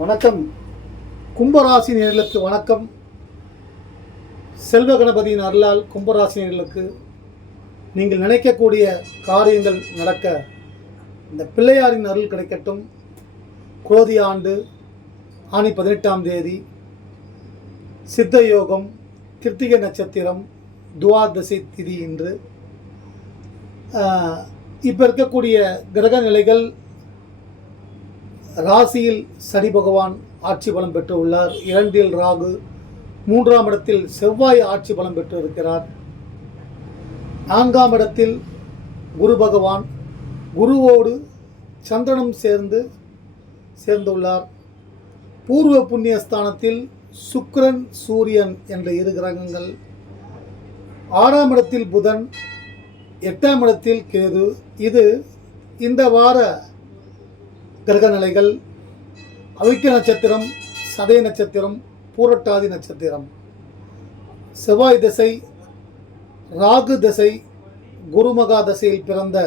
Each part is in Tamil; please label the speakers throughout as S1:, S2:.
S1: வணக்கம். கும்பராசி நேர்களுக்கு வணக்கம். செல்வ கணபதியின் அருளால் கும்பராசி நேர்களுக்கு நீங்கள் நினைக்கக்கூடிய காரியங்கள் நடக்க இந்த பிள்ளையாரின் அருள் கிடைக்கட்டும். குரோதி ஆண்டு ஆணி பதினெட்டாம் தேதி சித்த யோகம் கிருத்திகை நட்சத்திரம் துவாதசி திதி இன்று. இப்போ இருக்கக்கூடிய கிரக நிலைகள் ராசியில் சனி பகவான் ஆட்சி பலம் பெற்று உள்ளார் இரண்டில் ராகு மூன்றாம் இடத்தில் செவ்வாய் ஆட்சி பலம் பெற்று இருக்கிறார் நான்காம் இடத்தில் குரு பகவான் குருவோடு சந்திரனும் சேர்ந்து சேர்ந்துள்ளார். பூர்வ புண்ணிய ஸ்தானத்தில் சுக்கிரன் சூரியன் என்ற இரு கிரகங்கள். ஆறாம் இடத்தில் புதன் எட்டாம் இடத்தில் கேது. இது இந்த வார கிரக நிலைகள் அவிக்க நட்சத்திரம் சதய நட்சத்திரம் பூரட்டாதி நட்சத்திரம். செவ்வாய் திசை ராகு திசை குருமகா திசையில் பிறந்த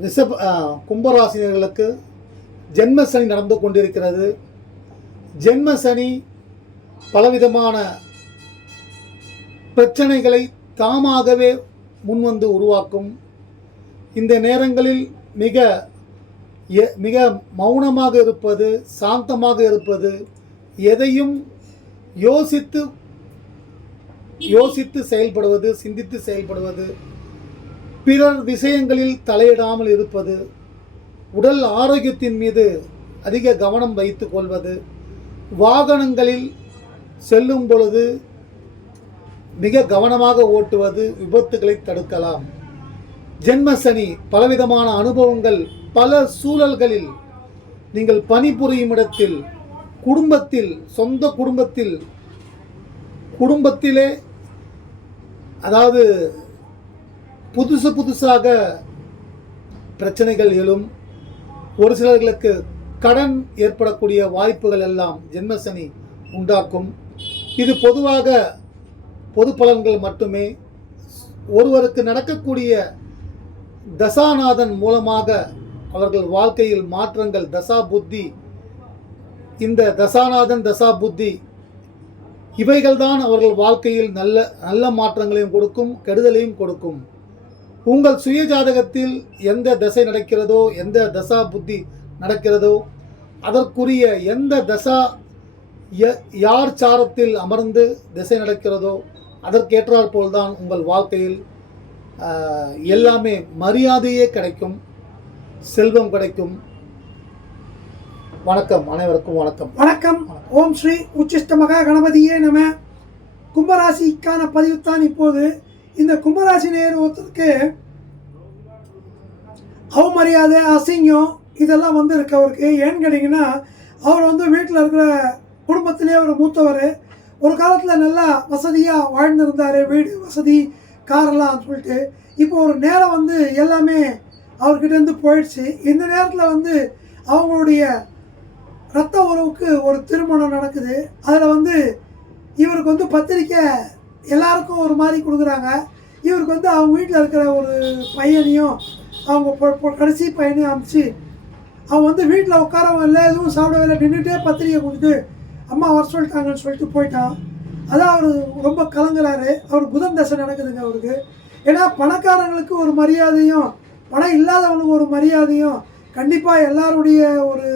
S1: ரிஷப ஆ, கும்பராசினியர்களுக்கு ஜென்ம சனி நடந்து கொண்டிருக்கிறது. ஜென்ம சனி பலவிதமான பிரச்சனைகளை தாமாகவே முன்வந்து உருவாக்கும். இந்த நேரங்களில் மிக மிக மௌனமாக இருப்பது சாந்தமாக இருப்பது எதையும் யோசித்து யோசித்து செயல்படுவது சிந்தித்து செயல்படுவது பிறர் விஷயங்களில் தலையிடாமல் இருப்பது உடல் ஆரோக்கியத்தின் மீது அதிக கவனம் வைத்து கொள்வது வாகனங்களில் செல்லும் பொழுது மிக கவனமாக ஓட்டுவது விபத்துகளை தடுக்கலாம். ஜென்மசனி பலவிதமான அனுபவங்கள் பல சூழல்களில் நீங்கள் பணிபுரியும் இடத்தில் குடும்பத்தில் சொந்த குடும்பத்தில் குடும்பத்திலே அதாவது புதுசு புதுசாக பிரச்சனைகள் எழும். ஒரு சிலர்களுக்கு கடன் ஏற்படக்கூடிய வாய்ப்புகள் எல்லாம் ஜென்மசனி உண்டாக்கும். இது பொதுவாக பொது பலன்கள் மட்டுமே. ஒருவருக்கு நடக்கக்கூடிய தசாநாதன் மூலமாக அவர்கள் வாழ்க்கையில் மாற்றங்கள் தசா புத்தி இந்த தசாநாதன் தசா புத்தி இவைகள்தான் அவர்கள் வாழ்க்கையில் நல்ல நல்ல மாற்றங்களையும் கொடுக்கும் கெடுதலையும் கொடுக்கும். உங்கள் சுய ஜாதகத்தில் எந்த தசை நடக்கிறதோ எந்த தசா புத்தி நடக்கிறதோ அதற்குரிய எந்த தசா ய- யார் சாரத்தில் அமர்ந்து திசை நடக்கிறதோ அதற்கேற்றாற் போல்தான் உங்கள் வாழ்க்கையில் எல்லாமே மரியாதையே கிடைக்கும். செல்வம் கிடைக்கும். வணக்கம் அனைவருக்கும் வணக்கம்.
S2: வணக்கம். ஓம் ஸ்ரீ உச்சிஷ்ட மகா கணபதியே நம. கும்பராசிக்கான பதிவு தான் இப்போது. இந்த கும்பராசி நேர் ஒருத்தருக்கு அவமரியாதை அசிங்கம் இதெல்லாம் வந்து இருக்கு அவருக்கு. ஏன்னு கேட்டிங்கன்னா அவர் வந்து வீட்டில் இருக்கிற குடும்பத்திலே ஒரு மூத்தவர். ஒரு காலத்தில் நல்லா வசதியாக வாழ்ந்திருந்தார். வீடு வசதி காரெல்லாம் சொல்லிட்டு. இப்போ ஒரு நேரம் வந்து எல்லாமே அவர்கிட்டேருந்து போயிடுச்சு. இந்த நேரத்தில் வந்து அவங்களுடைய ரத்த உறவுக்கு ஒரு திருமணம் நடக்குது. அதில் வந்து இவருக்கு வந்து பத்திரிக்கை எல்லாருக்கும் ஒரு மாதிரி கொடுக்குறாங்க. இவருக்கு வந்து அவங்க வீட்டில் இருக்கிற ஒரு பையனையும் அவங்க கடைசி பையனையும் அனுப்பிச்சு அவன் வந்து வீட்டில் உட்காரவும் இல்லை எதுவும் சாப்பிடவே இல்லை நின்றுட்டே பத்திரிக்கை கொடுத்து அம்மா வர சொல்லிட்டாங்கன்னு சொல்லிட்டு போயிட்டான். அதான் அவர் ரொம்ப கலங்குறாரு. அவர் புதன் தசை நடக்குதுங்க அவருக்கு. ஏன்னா பணக்காரங்களுக்கு ஒரு மரியாதையும் பணம் இல்லாதவனுக்கு ஒரு மரியாதையும் கண்டிப்பாக எல்லாருடைய ஒரு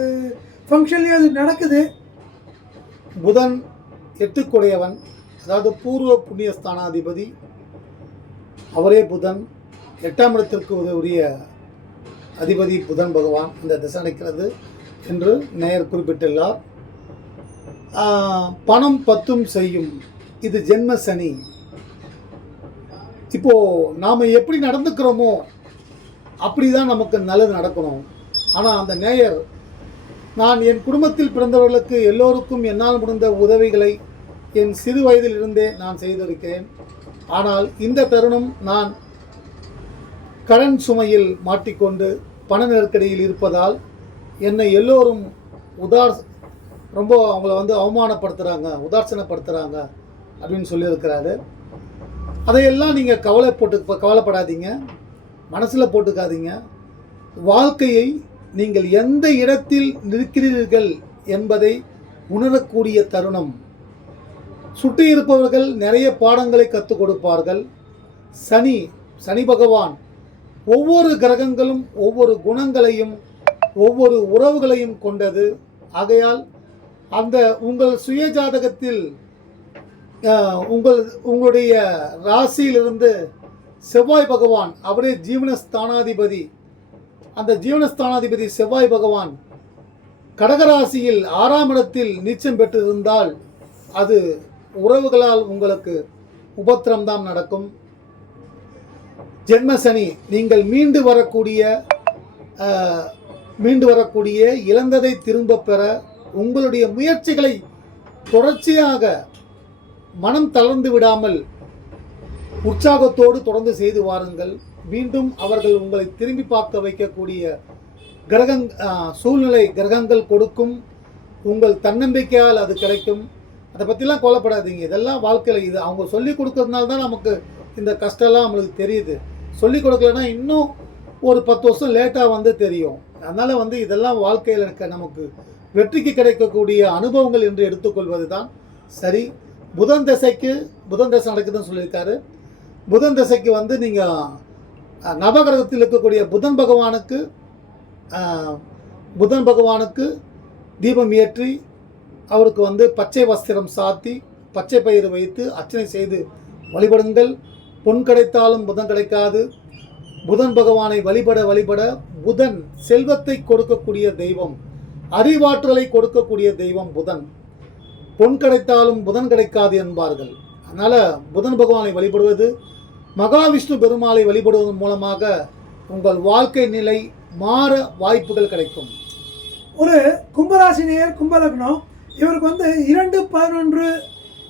S2: ஃபங்க்ஷன்லேயும் அது நடக்குது.
S1: புதன் எட்டுக்குடையவன் அதாவது பூர்வ புண்ணிய ஸ்தானாதிபதி அவரே புதன். எட்டாம் இடத்திற்கு உதவிய உரிய அதிபதி புதன் பகவான் இந்த திசை நிற்கிறது என்று நேயர் குறிப்பிட்டுள்ளார். பணம் பத்தும் செய்யும். இது ஜென்ம சனி. இப்போது நாம் எப்படி நடந்துக்கிறோமோ அப்படி தான் நமக்கு நல்லது நடக்கணும். ஆனால் அந்த நேயர் நான் என் குடும்பத்தில் பிறந்தவர்களுக்கு எல்லோருக்கும் என்னால் முடிந்த உதவிகளை என் சிறு வயதிலிருந்தே நான் செய்திருக்கிறேன் ஆனால் இந்த தருணம் நான் கடன் சுமையில் மாட்டிக்கொண்டு பண நெருக்கடியில் இருப்பதால் என்னை எல்லோரும் உதார் ரொம்ப அவங்கள வந்து அவமானப்படுத்துகிறாங்க உதாசனப்படுத்துகிறாங்க அப்படின்னு சொல்லியிருக்கிறாரு. அதையெல்லாம் நீங்கள் கவலைப்பட்டு கவலைப்படாதீங்க. மனசில் போட்டுக்காதீங்க. வாழ்க்கையை நீங்கள் எந்த இடத்தில் நிற்கிறீர்கள் என்பதை உணரக்கூடிய தருணம். சுற்றி இருப்பவர்கள் நிறைய பாடங்களை கற்றுக் கொடுப்பார்கள். சனி சனி பகவான் ஒவ்வொரு கிரகங்களும் ஒவ்வொரு குணங்களையும் ஒவ்வொரு உறவுகளையும் கொண்டது. ஆகையால் அந்த உங்கள் சுய ஜாதகத்தில் உங்கள் உங்களுடைய ராசியிலிருந்து செவ்வாய் பகவான் அவரே ஜீவனஸ்தானாதிபதி. அந்த ஜீவனஸ்தானாதிபதி செவ்வாய் பகவான் கடகராசியில் ஆறாம் இடத்தில் நீச்சம் பெற்றிருந்தால் அது உறவுகளால் உங்களுக்கு உபத்திரம்தான் நடக்கும். ஜென்மசனி நீங்கள் மீண்டு வரக்கூடிய மீண்டு வரக்கூடிய இழந்ததை திரும்ப பெற உங்களுடைய முயற்சிகளை தொடர்ச்சியாக மனம் தளர்ந்து விடாமல் உற்சாகத்தோடு தொடர்ந்து செய்து வாருங்கள். மீண்டும் அவர்கள் உங்களை திரும்பி பார்க்க வைக்கக்கூடிய கிரகங் சூழ்நிலை கிரகங்கள் கொடுக்கும். உங்கள் தன்னம்பிக்கையால் அது கிடைக்கும். அதை பற்றிலாம் கோலப்படாதீங்க இதெல்லாம் வாழ்க்கையில் இது அவங்க சொல்லி கொடுக்கறதுனால தான் நமக்கு இந்த கஷ்டம்லாம் நம்மளுக்கு தெரியுது. சொல்லி கொடுக்கலன்னா இன்னும் ஒரு பத்து வருஷம் லேட்டாக வந்து தெரியும். அதனால் வந்து இதெல்லாம் வாழ்க்கையில் இருக்க நமக்கு வெற்றிக்கு கிடைக்கக்கூடிய அனுபவங்கள் என்று எடுத்துக்கொள்வது தான் சரி. புதன் தசைக்கு புதன் தசை நடக்குதுன்னு சொல்லியிருக்காரு. புதன் தசைக்கு வந்து நீங்கள் நவகிரகத்தில் இருக்கக்கூடிய புதன் பகவானுக்கு புதன் பகவானுக்கு தீபம் ஏற்றி அவருக்கு வந்து பச்சை வஸ்திரம் சாத்தி பச்சை பயிறு வைத்து அர்ச்சனை செய்து வழிபடுங்கள். பொன் கிடைத்தாலும் புதன் கிடைக்காது. புதன் பகவானை வழிபட வழிபட புதன் செல்வத்தை கொடுக்கக்கூடிய தெய்வம் அறிவாற்றலை கொடுக்கக்கூடிய தெய்வம் புதன். பொன் கிடைத்தாலும் புதன் கிடைக்காது என்பார்கள். அதனால் புதன் பகவானை வழிபடுவது மகாவிஷ்ணு பெருமாளை வழிபடுவதன் மூலமாக உங்கள் வாழ்க்கை நிலை மாற வாய்ப்புகள் கிடைக்கும்.
S2: ஒரு கும்பராசி நேயர் கும்பலக்னம் இவருக்கு வந்து இரண்டு பதினொன்று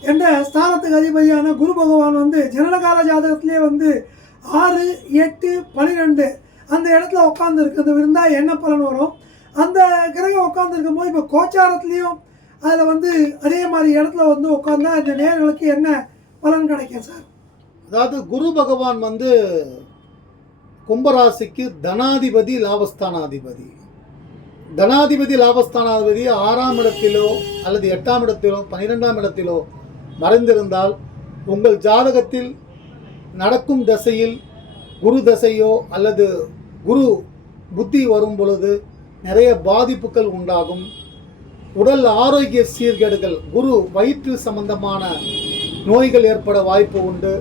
S2: என்ற ஸ்தானத்துக்கு அதிபதியான குரு பகவான் வந்து ஜனனகால ஜாதகத்திலே வந்து ஆறு எட்டு பன்னிரெண்டு அந்த இடத்துல உட்காந்துருக்கு அந்த என்ன பலன் வரும்? அந்த கிரகம் உட்காந்துருக்கும் போது இப்போ கோச்சாரத்துலேயும் அதில் வந்து அதே மாதிரி இடத்துல வந்து உட்காந்தா இந்த நேர்களுக்கு என்ன பலன் கிடைக்கும் சார்?
S1: அதாவது குரு பகவான் வந்து கும்பராசிக்கு தனாதிபதி லாபஸ்தானாதிபதி. தனாதிபதி லாபஸ்தானாதிபதி ஆறாம் இடத்திலோ அல்லது எட்டாம் இடத்திலோ பன்னிரெண்டாம் இடத்திலோ மறைந்திருந்தால் உங்கள் ஜாதகத்தில் நடக்கும் தசையில் குரு தசையோ அல்லது குரு புத்தி வரும் பொழுது நிறைய பாதிப்புகள் உண்டாகும். உடல் ஆரோக்கிய சீர்கேடுகள் குரு வயிற்று சம்பந்தமான நோய்கள் ஏற்பட வாய்ப்பு உண்டு.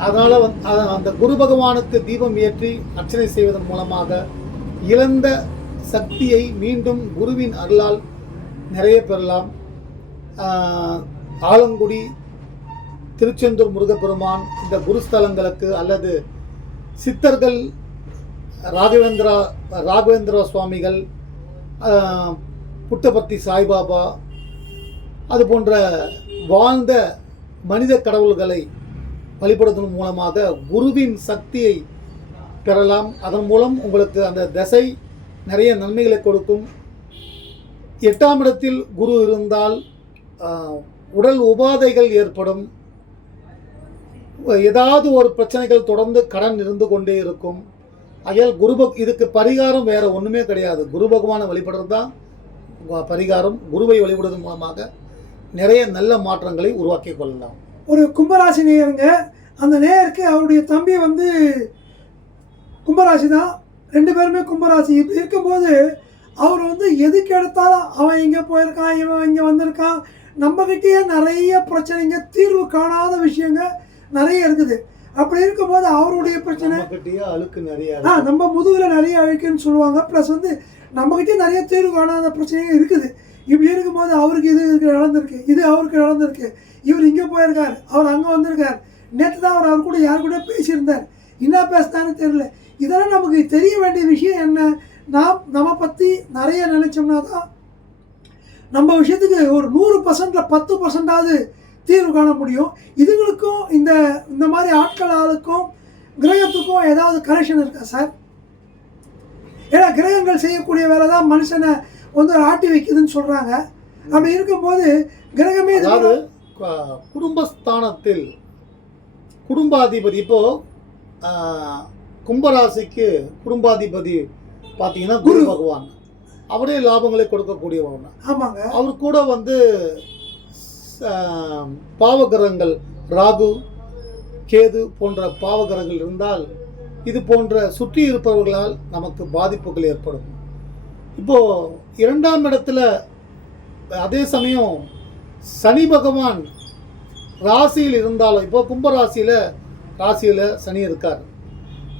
S1: அதனால் வந்து அந்த குரு பகவானுக்கு தீபம் ஏற்றி அர்ச்சனை செய்வதன் மூலமாக இழந்த சக்தியை மீண்டும் குருவின் அருளால் நிறைய பெறலாம். ஆலங்குடி திருச்செந்தூர் முருகப்பெருமான் இந்த குருஸ்தலங்களுக்கு அல்லது சித்தர்கள் ராகவேந்திரா ராகவேந்திரா சுவாமிகள் புட்டபர்த்தி சாய்பாபா அது போன்ற வாழ்ந்த மனித கடவுள்களை வழிபடுவதன் மூலமாக குருவின் சக்தியை பெறலாம். அதன் மூலம் உங்களுக்கு அந்த தசை நிறைய நன்மைகளை கொடுக்கும். எட்டாம் இடத்தில் குரு இருந்தால் உடல் உபாதைகள் ஏற்படும். ஏதாவது ஒரு பிரச்சனைகள் தொடர்ந்து கடன் இருந்து கொண்டே இருக்கும். ஆகையால் குரு பக் இதுக்கு பரிகாரம் வேறு ஒன்றுமே கிடையாது. குரு பகவானை வழிபடுறது தான் பரிகாரம். குருவை வழிபடுவதன் மூலமாக நிறைய நல்ல மாற்றங்களை உருவாக்கி கொள்ளலாம்.
S2: ஒரு கும்பராசி நேயருங்க. அந்த நேயருக்கு அவருடைய தம்பி வந்து கும்பராசி தான் ரெண்டு பேருமே கும்பராசி. இப்படி இருக்கும்போது அவர் வந்து எதுக்கு எடுத்தாலும் அவன் இங்கே போயிருக்கான் இவன் இங்கே வந்திருக்கான். நம்மக்கிட்டேயே நிறைய பிரச்சனைங்க தீர்வு காணாத விஷயங்க நிறைய இருக்குது. அப்படி இருக்கும்போது அவருடைய பிரச்சனை
S1: அழுக்கு நிறைய
S2: ஆ. நம்ம முதுகில் நிறைய அழுக்குன்னு சொல்லுவாங்க. ப்ளஸ் வந்து நம்மக்கிட்டே நிறைய தீர்வு காணாத பிரச்சனையும் இருக்குது. இப்படி இருக்கும்போது அவருக்கு இது இதுக்கு நடந்திருக்கு இது அவருக்கு நடந்திருக்கு. இவர் இங்கே போயிருக்கார் அவர் அங்கே வந்திருக்கார். நேற்று தான் அவர் அவர் கூட யார் கூட பேசியிருந்தார். என்ன பேசினான்னு தெரியல. இதெல்லாம் நமக்கு தெரிய வேண்டிய விஷயம் என்ன? நாம் நம்ம பற்றி நிறைய நினச்சோம்னா தான் நம்ம விஷயத்துக்கு ஒரு நூறு பர்சன்டில் பத்து பர்சன்டாவது தீர்வு காண முடியும். இதுங்களுக்கும் இந்த இந்த மாதிரி ஆட்களாளுக்கும் கிரகத்துக்கும் ஏதாவது கனெக்ஷன் இருக்கா சார் ஏன்னா கிரகங்கள் செய்யக்கூடிய வேலை தான் மனுஷனை வந்து ஆட்டி வைக்குதுன்னு சொல்கிறாங்க அப்படி இருக்கும்போது கிரகமே
S1: அதாவது குடும்பஸ்தானத்தில் குடும்பாதிபதி இப்போ ஆஹ், கும்பராசிக்கு குடும்பாதிபதி பார்த்தீங்கன்னா குரு. பகவான். அவரே லாபங்களை கொடுக்கக்கூடியவங்க
S2: ஆமாங்க.
S1: அவர் கூட வந்து பாவகிரகங்கள் ராகு கேது போன்ற பாவகிரகங்கள் இருந்தால் இது போன்ற சுற்றி இருப்பவர்களால் நமக்கு பாதிப்புகள் ஏற்படும். இப்போது இரண்டாம் இடத்துல அதே சமயம் சனி பகவான் ராசியில் இருந்தாலும் இப்போ கும்ப ராசியில் சனி இருக்கார்.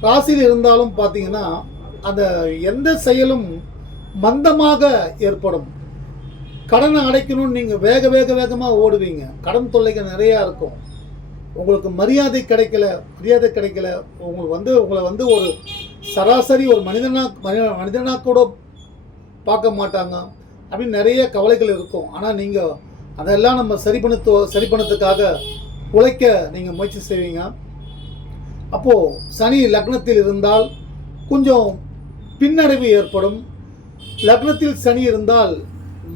S1: ராசியில் இருந்தாலும் பார்த்தீங்கன்னா அந்த எந்த செயலும் மந்தமாக ஏற்படும். கடனை அடைக்கணும்னு நீங்கள் வேக வேக வேகமாக ஓடுவீங்க. கடன் தொல்லைகள் நிறையா இருக்கும். உங்களுக்கு மரியாதை கிடைக்கல மரியாதை கிடைக்கல. உங்களுக்கு வந்து உங்களை வந்து ஒரு சராசரி ஒரு மனிதனா மனி- மனிதனா கூட பார்க்க மாட்டாங்க அப்படின்னு நிறைய கவலைகள் இருக்கும். ஆனால் நீங்கள் அதெல்லாம் நம்ம சரி பண்ணத்து சரி பண்ணத்துக்காக உழைக்க நீங்கள் முயற்சி செய்வீங்க. அப்போது சனி லக்னத்தில் இருந்தால் கொஞ்சம் பின்னடைவு ஏற்படும். லக்னத்தில் சனி இருந்தால்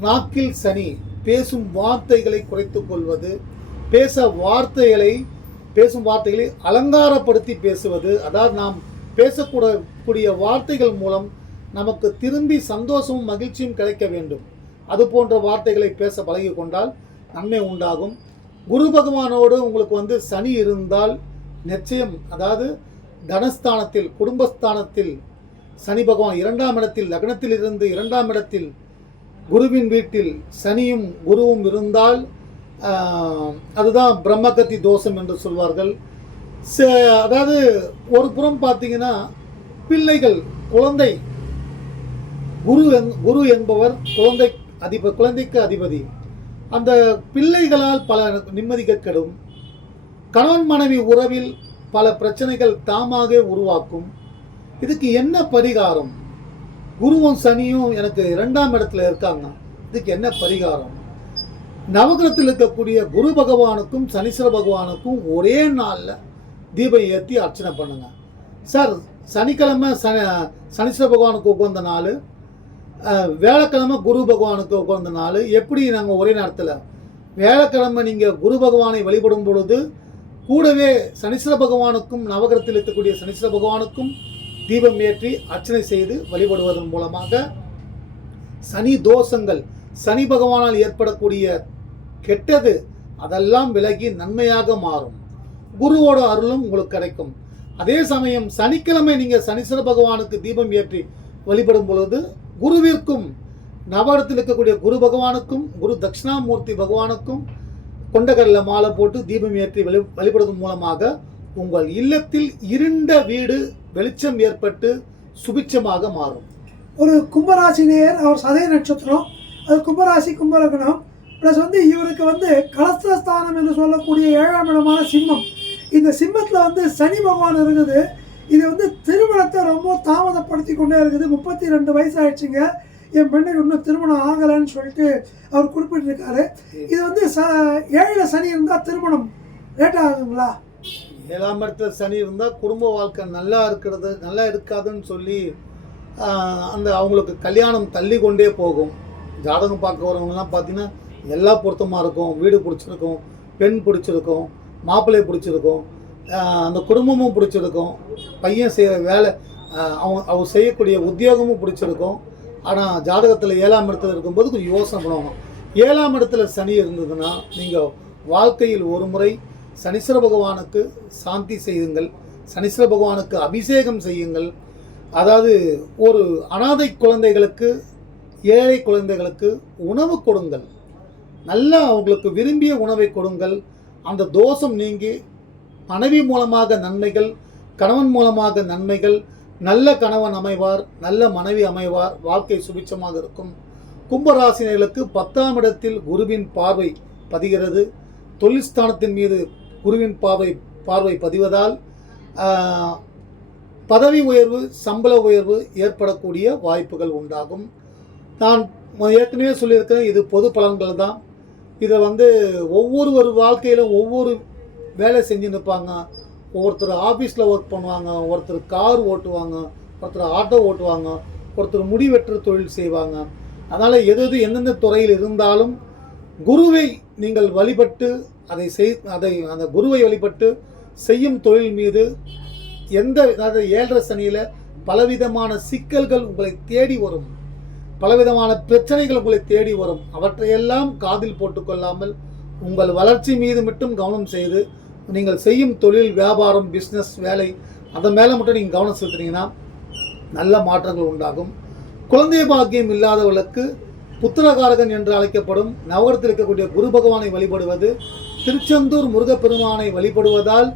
S1: நாக்கில் சனி பேசும் வார்த்தைகளை குறைத்து கொள்வது பேச வார்த்தைகளை பேசும் வார்த்தைகளை அலங்காரப்படுத்தி பேசுவது அதாவது நாம் பேசக்கூட கூடிய வார்த்தைகள் மூலம் நமக்கு திரும்பி சந்தோஷமும் மகிழ்ச்சியும் கிடைக்க வேண்டும். அது போன்ற வார்த்தைகளை பேச பழகி கொண்டால் நன்மை உண்டாகும். குரு பகவானோடு உங்களுக்கு வந்து சனி இருந்தால் நிச்சயம் அதாவது தனஸ்தானத்தில் குடும்பஸ்தானத்தில் சனி பகவான் இரண்டாம் இடத்தில் லக்னத்தில் இருந்து இரண்டாம் இடத்தில் குருவின் வீட்டில் சனியும் குருவும் இருந்தால் அதுதான் பிரம்மகத்தி தோஷம் என்று சொல்வார்கள். ச- அதாவது ஒரு புறம் பார்த்தீங்கன்னா பிள்ளைகள் குழந்தை குரு என்- குரு என்பவர் குழந்தை அதிப குழந்தைக்கு அதிபதி. அந்த பிள்ளைகளால் பல நிம்மதி கெடும் கணவன் மனைவி உறவில் பல பிரச்சனைகள் தாமாக உருவாக்கும். இதுக்கு என்ன பரிகாரம்? குருவும் சனியும் எனக்கு இரண்டாம் இடத்துல இருக்காங்க. இதுக்கு என்ன பரிகாரம்? நவகிரத்தில் இருக்கக்கூடிய குரு பகவானுக்கும் சனீஸ்வர பகவானுக்கும் ஒரே நாளில் தீபம் ஏற்றி அர்ச்சனை பண்ணுங்க. சார் சனிக்கிழமை சனி சனீஸ்வர பகவானுக்கு உகந்த நாள் வேலைக்கிழமை குரு பகவானுக்கு உட்கார்ந்த நாள். எப்படி நாங்கள் ஒரே நேரத்தில் வேலைக்கிழமை நீங்கள் குரு பகவானை வழிபடும் பொழுது கூடவே சனீஸ்வர பகவானுக்கும் நவகரத்தில் இருக்கக்கூடிய சனீஸ்வர பகவானுக்கும் தீபம் ஏற்றி அர்ச்சனை செய்து வழிபடுவதன் மூலமாக சனி தோஷங்கள் சனி பகவானால் ஏற்படக்கூடிய கெட்டது அதெல்லாம் விலகி நன்மையாக மாறும். குருவோட அருளும் உங்களுக்கு கிடைக்கும். அதே சமயம் சனிக்கிழமை நீங்கள் சனீஸ்வர பகவானுக்கு தீபம் ஏற்றி வழிபடும் பொழுது குருவிற்கும் நவரத்தில் இருக்கக்கூடிய குரு பகவானுக்கும் குரு தட்சிணாமூர்த்தி பகவானுக்கும் கொண்டகரில் மாலை போட்டு தீபம் ஏற்றி வழி வழிபடுவதன் மூலமாக உங்கள் இல்லத்தில் இருண்ட வீடு வெளிச்சம் ஏற்பட்டு சுபிச்சமாக மாறும்.
S2: ஒரு கும்பராசி நேயர் அவர் சதய நட்சத்திரம் அது கும்பராசி கும்பலக்னம் ப்ளஸ் வந்து இவருக்கு வந்து கலஸ்திரஸ்தானம் என்று சொல்லக்கூடிய ஏழாம் இடமான சிம்மம். இந்த சிம்மத்தில் வந்து சனி பகவான் இருக்குது. இது வந்து திருமணத்தை ரொம்ப தாமதப்படுத்தி கொண்டே இருக்குது. முப்பத்தி ரெண்டு வயசு ஆயிடுச்சுங்க என் பெண்ணுக்கு இன்னும் திருமணம் ஆகலைன்னு சொல்லிட்டு அவர் குறிப்பிட்டிருக்காரு. இது வந்து ச ஏழில் சனி இருந்தால் திருமணம். லேட் ஆகுங்களா?
S1: ஏழாம் இடத்துல சனி இருந்தால் குடும்ப வாழ்க்கை நல்லா இருக்கிறது நல்லா இருக்காதுன்னு சொல்லி அந்த அவங்களுக்கு கல்யாணம் தள்ளி கொண்டே போகும். ஜாதகம் பார்க்க வரவங்கலாம் பார்த்தீங்கன்னா எல்லா பொருத்தமாக இருக்கும். வீடு பிடிச்சிருக்கும் பெண் பிடிச்சிருக்கும் மாப்பிள்ளை பிடிச்சிருக்கும். அந்த குடும்பமும் பிடிச்சிருக்கும். பையன் செய்கிற வேலை அவன் அவன் செய்யக்கூடிய உத்தியோகமும் பிடிச்சிருக்கும். ஆனால் ஜாதகத்தில் ஏழாம் இடத்துல இருக்கும்போது கொஞ்சம் யோசனை பண்ணுவாங்க ஏழாம் இடத்துல சனி இருந்ததுன்னா நீங்கள் வாழ்க்கையில் ஒரு முறை சனீஸ்வர பகவானுக்கு சாந்தி செய்யுங்கள். சனீஸ்வர பகவானுக்கு அபிஷேகம் செய்யுங்கள். அதாவது ஒரு அனாதை குழந்தைகளுக்கு ஏழை குழந்தைகளுக்கு உணவு கொடுங்கள். நல்லா அவங்களுக்கு விரும்பிய உணவை கொடுங்கள். அந்த தோஷம் நீங்கி மனைவி மூலமாக நன்மைகள் கணவன் மூலமாக நன்மைகள் நல்ல கணவன் அமைவார் நல்ல மனைவி அமைவார் வாழ்க்கை சுபிட்சமாக இருக்கும். கும்பராசினர்களுக்கு பத்தாம் இடத்தில் குருவின் பார்வை பதிகிறது. தொழில்ஸ்தானத்தின் மீது குருவின் பார்வை பார்வை பதிவதால் பதவி உயர்வு சம்பள உயர்வு ஏற்படக்கூடிய வாய்ப்புகள் உண்டாகும். நான் ஏற்கனவே சொல்லியிருக்கிறேன் இது பொது பலன்கள் தான். இதை வந்து ஒவ்வொருவர் வாழ்க்கையிலும் ஒவ்வொரு வேலை செஞ்சு நிற்பாங்க. ஒருத்தர் ஆஃபீஸில் ஒர்க் பண்ணுவாங்க ஒருத்தர் கார் ஓட்டுவாங்க ஒருத்தர் ஆட்டோ ஓட்டுவாங்க ஒருத்தர் முடி வெட்டுற தொழில் செய்வாங்க. அதனால் எது எது எந்தெந்த துறையில் இருந்தாலும் குருவை நீங்கள் வழிபட்டு அதை செய் அதை அந்த குருவை வழிபட்டு செய்யும் தொழில் மீது எந்த அதாவது ஏழரை சனியில் பலவிதமான சிக்கல்கள் உங்களை தேடி வரும். பலவிதமான பிரச்சனைகள் உங்களை தேடி வரும். அவற்றையெல்லாம் காதில் போட்டுக்கொள்ளாமல் உங்கள் வளர்ச்சி மீது மட்டும் கவனம் செய்து நீங்கள் செய்யும் தொழில் வியாபாரம் பிஸ்னஸ் வேலை அதன் மேலே மட்டும் நீங்கள் கவனம் செலுத்துனீங்கன்னா நல்ல மாற்றங்கள் உண்டாகும். குழந்தை பாக்கியம் இல்லாதவர்களுக்கு புத்திரகாரகன் என்று அழைக்கப்படும் நவகரத்தில் இருக்கக்கூடிய குரு பகவானை வழிபடுவது திருச்செந்தூர் முருகப்பெருமானை வழிபடுவதால்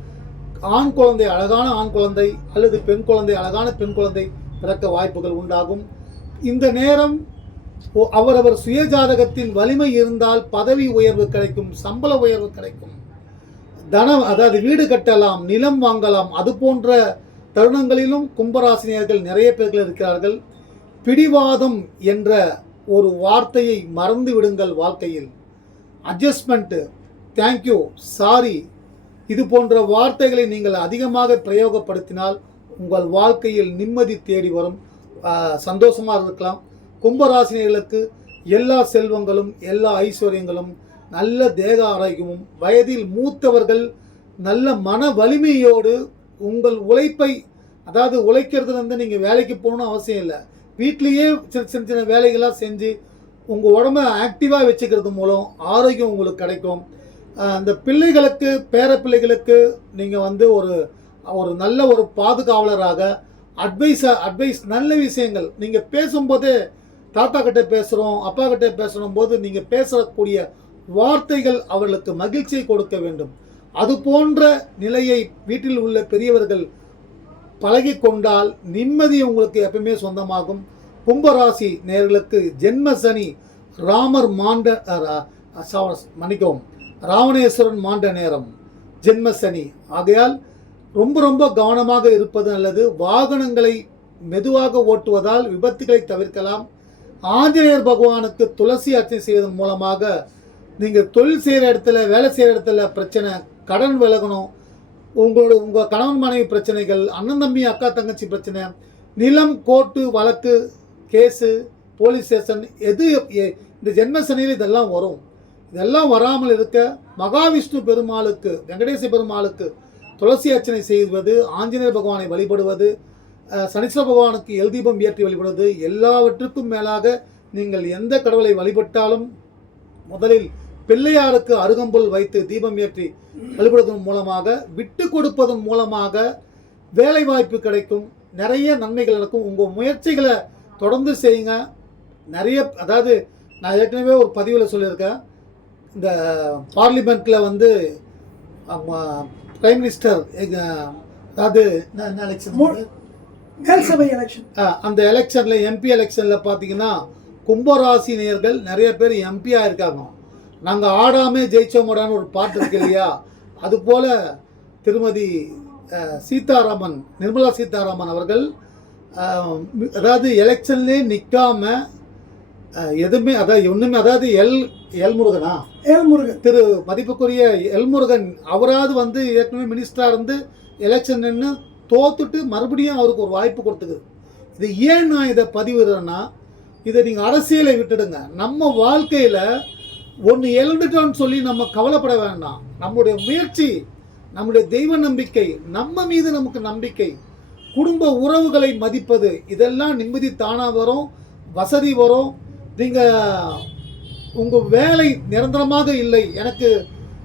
S1: ஆண் குழந்தை அழகான ஆண் குழந்தை அல்லது பெண் குழந்தை அழகான பெண் குழந்தை பிறக்க வாய்ப்புகள் உண்டாகும். இந்த நேரம் அவரவர் சுயஜாதகத்தின் வலிமை இருந்தால் பதவி உயர்வு கிடைக்கும் சம்பள உயர்வு கிடைக்கும். தனம் அதாவது வீடு கட்டலாம் நிலம் வாங்கலாம் அது போன்ற தருணங்களிலும் கும்பராசினியர்கள் நிறைய பேர்கள் இருக்கிறார்கள். பிடிவாதம் என்ற ஒரு வார்த்தையை மறந்து விடுங்கள் வாழ்க்கையில். அட்ஜஸ்ட்மெண்ட்டு தேங்க்யூ சாரி இது போன்ற வார்த்தைகளை நீங்கள் அதிகமாக பிரயோகப்படுத்தினால் உங்கள் வாழ்க்கையில் நிம்மதி தேடி வரும். சந்தோஷமாக இருக்கலாம். கும்பராசினியர்களுக்கு எல்லா செல்வங்களும் எல்லா ஐஸ்வர்யங்களும் நல்ல தேக ஆரோக்கியமும் வயதில் மூத்தவர்கள் நல்ல மன வலிமையோடு உங்கள் உழைப்பை அதாவது உழைக்கிறது வந்து நீங்கள் வேலைக்கு போகணும்னு அவசியம் இல்லை. வீட்லேயே சின்ன சின்ன சின்ன வேலைகளாக செஞ்சு உங்கள் உடம்ப ஆக்டிவாக வச்சுக்கிறது மூலம் ஆரோக்கியம் உங்களுக்கு கிடைக்கும். அந்த பிள்ளைகளுக்கு பேர பிள்ளைகளுக்கு நீங்கள் வந்து ஒரு ஒரு நல்ல ஒரு பாதுகாவலராக அட்வைஸ் அட்வைஸ் நல்ல விஷயங்கள். நீங்கள் பேசும்போதே தாத்தா கிட்டே பேசுகிறோம் அப்பா கிட்டே பேசுகிறோம் போது நீங்கள் பேசக்கூடிய வார்த்தைகள் அவர்களுக்கு மகிழ்ச்சியை கொடுக்க வேண்டும். அது போன்ற நிலையை வீட்டில் உள்ள பெரியவர்கள் பழகி கொண்டால் நிம்மதி உங்களுக்கு எப்பவுமே சொந்தமாகும். கும்பராசி நேர்களுக்கு ஜென்ம சனி ராமர் மாண்ட மன்னிக்கவும் ராவணேஸ்வரன் மாண்ட நேரம் ஜென்ம சனி. ஆகையால் ரொம்ப ரொம்ப கவனமாக இருப்பது நல்லது. வாகனங்களை மெதுவாக ஓட்டுவதால் விபத்துகளை தவிர்க்கலாம். ஆஞ்சநேயர் பகவானுக்கு துளசி அர்ச்சனை செய்வதன் மூலமாக நீங்கள் தொழில் செய்கிற இடத்துல வேலை செய்கிற இடத்துல பிரச்சனை கடன் விலகணும். உங்களோட உங்கள் கணவன் மனைவி பிரச்சனைகள் அண்ணன் தம்பி அக்கா தங்கச்சி பிரச்சனை நிலம் கோர்ட்டு வழக்கு கேஸு போலீஸ் ஸ்டேஷன் எது இந்த ஜென்ம சனியில் இதெல்லாம் வரும். இதெல்லாம் வராமல் இருக்க மகாவிஷ்ணு பெருமாளுக்கு வெங்கடேச பெருமாளுக்கு துளசி அர்ச்சனை செய்வது ஆஞ்சநேயர் பகவானை வழிபடுவது சனீஸ்வர பகவானுக்கு எல் தீபம் ஏற்றி வழிபடுவது எல்லாவற்றுக்கும் மேலாக நீங்கள் எந்த கடவுளை வழிபட்டாலும் முதலில் பிள்ளையாருக்கு அருகம்புல் வைத்து தீபம் ஏற்றி வழிபடுவதன் மூலமாக விட்டு கொடுப்பதன் மூலமாக வேலை வாய்ப்பு கிடைக்கும். நிறைய நன்மைகள் நடக்கும். உங்கள் முயற்சிகளை தொடர்ந்து செய்யுங்க. நிறைய அதாவது நான் ஏற்கனவே ஒரு பதிவில் சொல்லியிருக்கேன். இந்த பார்லிமெண்ட்டில் வந்து பிரைம் மினிஸ்டர் அதாவது என்ன என்ன election
S2: மூ-
S1: அது?
S2: மேல் சபை எலெக்ஷன்
S1: அந்த எலெக்ஷனில் எம்பி எலெக்ஷனில் பார்த்தீங்கன்னா கும்பராசி நேயர்கள் நிறைய பேர் எம்பியாக இருக்காங்க. நாங்கள் ஆடாமே ஜெயிச்சோமடான்னு ஒரு பாட்டு இருக்கு இல்லையா? அதுபோல் திருமதி அஹ், சீதாராமன் நிர்மலா சீதாராமன் அவர்கள் அதாவது எலெக்ஷன்லேயே நிற்காம எதுவுமே அதாவது ஒன்றுமே அதாவது எல் எல் முருகனா
S2: ஏல்முருகன்
S1: திரு மதிப்புக்குரிய எல்முருகன் அவராவது வந்து ஏற்கனவே மினிஸ்டராக இருந்து எலெக்ஷன் நின்று தோத்துட்டு மறுபடியும் அவருக்கு ஒரு வாய்ப்பு கொடுத்துக்குது. இது ஏன் நான் இதை பதிவிடுறேன்னா இதை நீங்கள் அரசியலை விட்டுடுங்க. நம்ம வாழ்க்கையில் ஒன்று இழந்துட்டோம்னு சொல்லி நம்ம கவலைப்பட வேண்டாம். நம்முடைய முயற்சி நம்முடைய தெய்வ நம்பிக்கை நம்ம மீது நமக்கு நம்பிக்கை குடும்ப உறவுகளை மதிப்பது இதெல்லாம் நிம்மதி தானாக வரும் வசதி வரும். நீங்கள் உங்கள் வேலை நிரந்தரமாக இல்லை. எனக்கு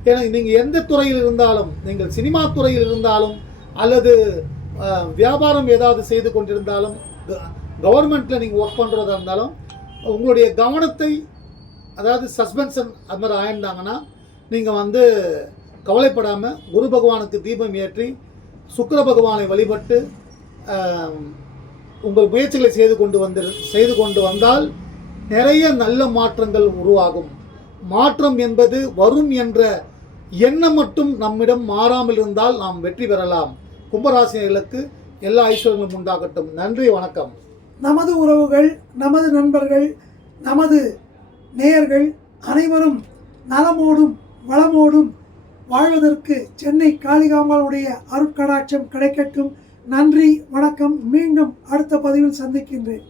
S1: எனக்கு நீங்கள் எந்த துறையில் இருந்தாலும் நீங்கள் சினிமா துறையில் இருந்தாலும் அல்லது வியாபாரம் ஏதாவது செய்து கொண்டிருந்தாலும் கவர்மெண்ட்டில் நீங்கள் ஒர்க் பண்ணுறதா இருந்தாலும் உங்களுடைய கவனத்தை அதாவது சஸ்பென்ஷன் அது மாதிரி ஆயிருந்தாங்கன்னா நீங்கள் வந்து கவலைப்படாமல் குரு பகவானுக்கு தீபம் ஏற்றி சுக்கர பகவானை வழிபட்டு உங்கள் முயற்சிகளை செய்து கொண்டு வந்து செய்து கொண்டு வந்தால் நிறைய நல்ல மாற்றங்கள் உருவாகும். மாற்றம் என்பது வரும் என்ற எண்ணம் மட்டும் நம்மிடம் மாறாமல் இருந்தால் நாம் வெற்றி பெறலாம். கும்பராசினர்களுக்கு எல்லா ஐஸ்வர்யங்களும் உண்டாகட்டும். நன்றி வணக்கம்.
S2: நமது உறவுகள் நமது நண்பர்கள் நமது நேயர்கள் அனைவரும் நலமோடும் வளமோடும் வாழ்வதற்கு சென்னை காளிகாம்பாளுடைய அருட்கடாட்சம் கிடைக்கட்டும். நன்றி வணக்கம். மீண்டும் அடுத்த பதிவில் சந்திக்கின்றேன்.